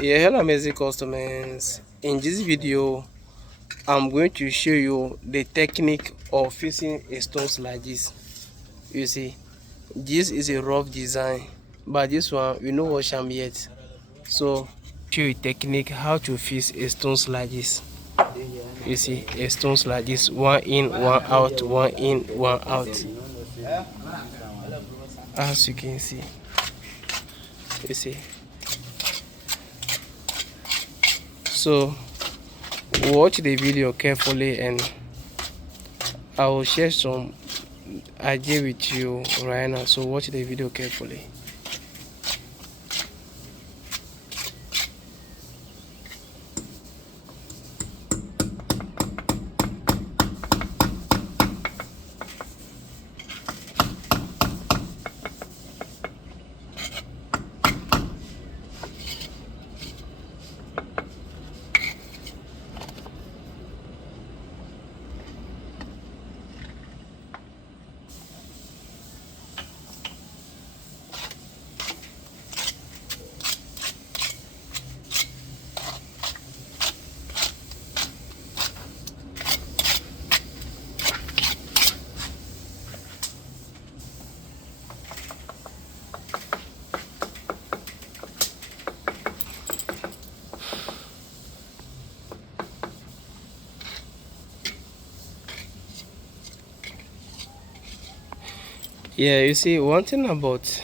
Yeah, hello amazing customers. In this video, I'm going to show you the technique of fixing a stones like this. You see, this is a rough design, but this one we no wash am yet. So, show you technique how to fix a stones like this. You see, a stones like this, one in, one out, one in, one out. As you can see, you see. So, watch the video carefully and I will share some idea with you right now. So watch the video carefully. Yeah, you see, one thing about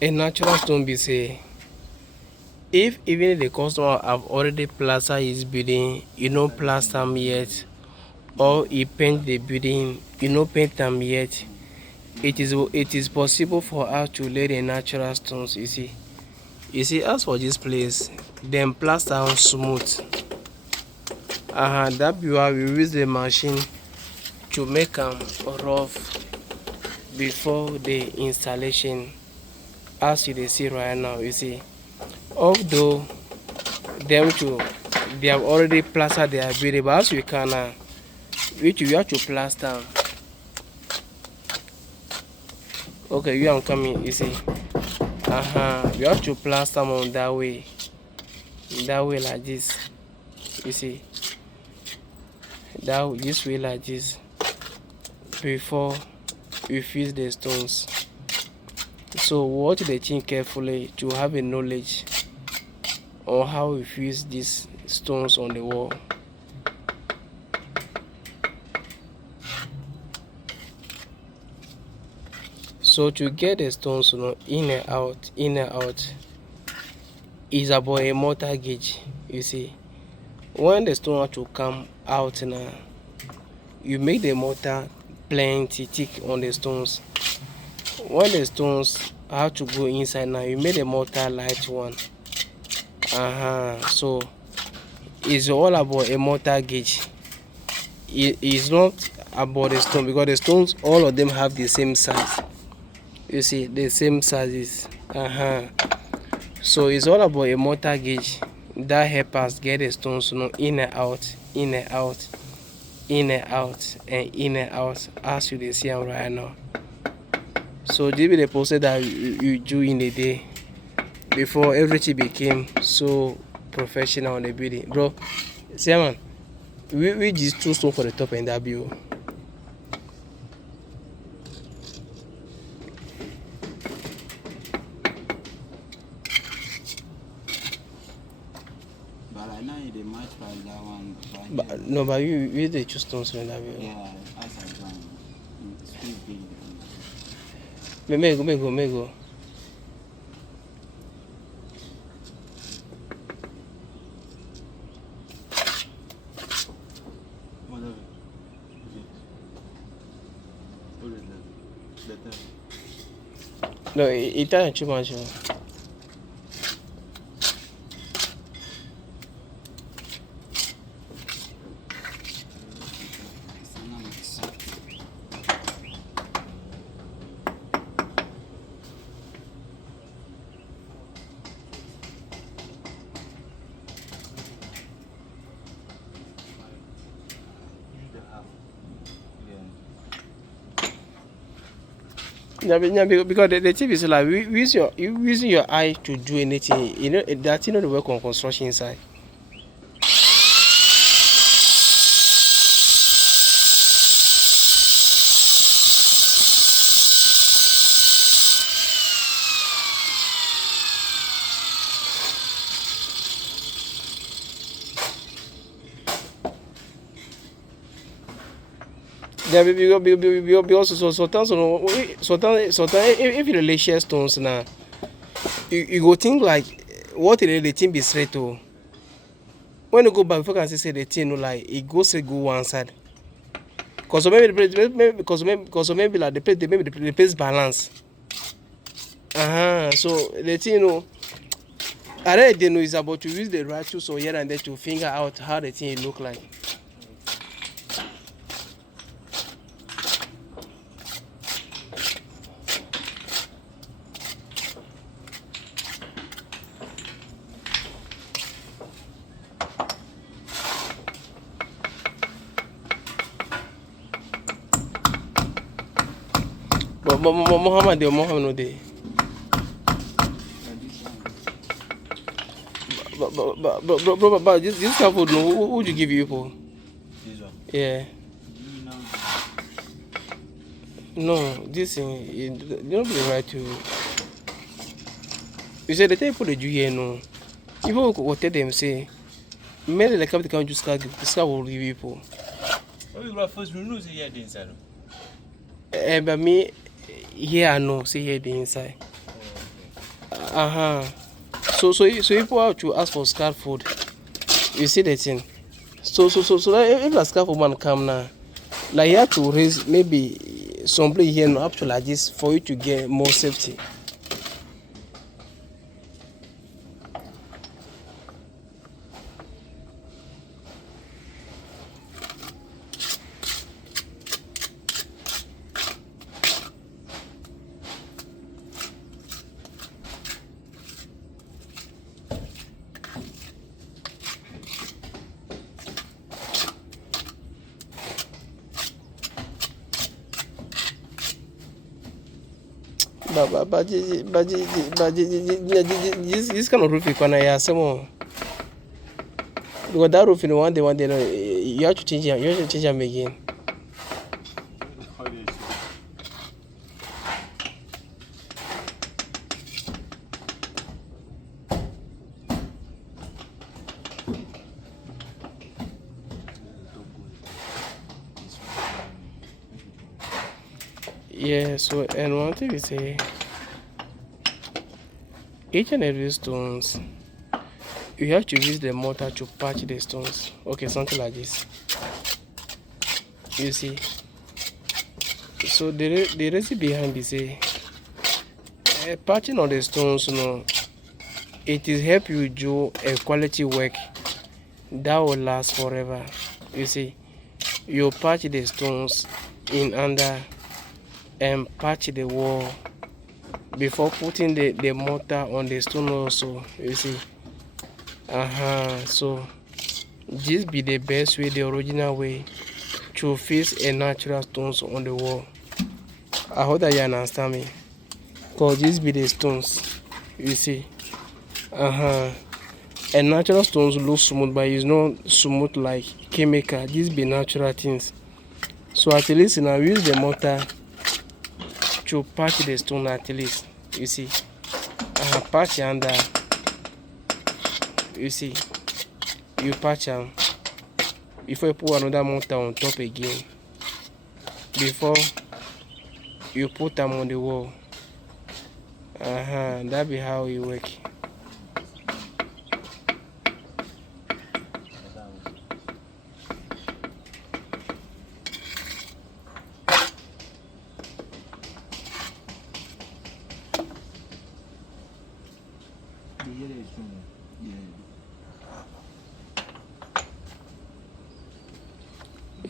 a natural stone be say, if even the customer have already plastered his building, you know plaster am yet, or he paint the building, you know paint am yet, it is possible for us to lay the natural stones. You see, as for this place, them plaster am smooth. That be why we use the machine to make am rough before the installation. As you dey see right now, you see, although them too, they have already plastered their building, but as we can now, which we have to plaster am. Okay, you am coming, you see. We have to plaster am on that way like this. You see, this way like this before we fix the stones. So watch the thing carefully to have a knowledge on how we fix these stones on the wall. So to get the stones, in and out, is about a mortar gauge. You see, when the stone have to come out now, you make the mortar plenty thick on the stones. When the stones have to go inside now, you make the mortar light one. So it's all about a mortar gauge. It is not about the stone, because the stones, all of them have the same size. You see, the same sizes. So it's all about a mortar gauge that help us get the stones, in and out, in and out, in and out, and in and out, as you dey see am right now. So this be the process that you do in a day before everything became so professional on the building. Bro, see man, we just two stone for the top and that view. But I know they match by that one. But no, but you the two stones in that view. Yeah, as I done. It's too big. Me go. What of it? No, it doesn't too much. Yeah, because the tip is like you using your eye to do anything. You know that you know the work on construction inside. Yeah, because sometimes if you really share stones now, you go think like what the thing be straight to. When you go back, before you can say the thing no like it goes straight go one side. Cause maybe the place, maybe like the place, maybe the place balance. So the thing you know, I really didn't know is about to use the right tools or here and there to figure out how the thing look like. But Muhammad no dey. But this kind of food, no, who would you give you for? This one. Yeah. You know. No, this thing, you don't be right to. You say the thing for the Jew here, no. Even what tell them say, many like come to count just this guy will give you for. What we got first, we know the here inside. But me, here I know, see here the inside. So if you have to ask for scarf food, you see the thing. So if a scarf man come now, like you have to raise maybe some place here up to like this for you to get more safety. But this kind of roof you can have some more. Because that roof in one day you have to change it. You have to change them again. Yeah, so and one thing we say each and every stones you have to use the mortar to patch the stones. Okay, something like this. You see. So the reason behind is say patching on the stones, you know, it is help you do a quality work that will last forever. You see, you patch the stones in under and patch the wall before putting the mortar on the stone also. You see. So this be the best way, the original way to fix a natural stones on the wall. I hope that you understand me. Cause this be the stones. You see. And natural stones look smooth, but it's not smooth like chemical. These be natural things. So at least now use the mortar to patch the stone at least. You see. Patch under. You see. You patch them before you put another mortar on top again. Before you put them on the wall. That be how it work.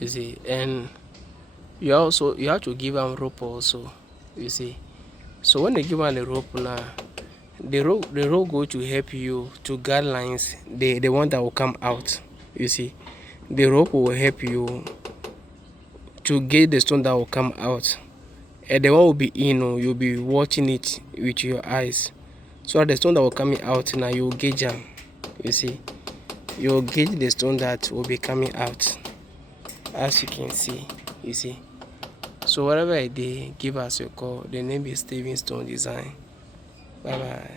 You see, and you have to give them rope also. You see, so when they give them the rope now, the rope go to help you to guide lines, the one that will come out. You see, the rope will help you to get the stone that will come out. and the one will be in, you'll be watching it with your eyes. So the stone that will coming out now, you gauge them. You see, you gauge the stone that will be coming out, as you can see. You see. So whatever I did, give us a call. The name is Steven Stone Design. Bye bye.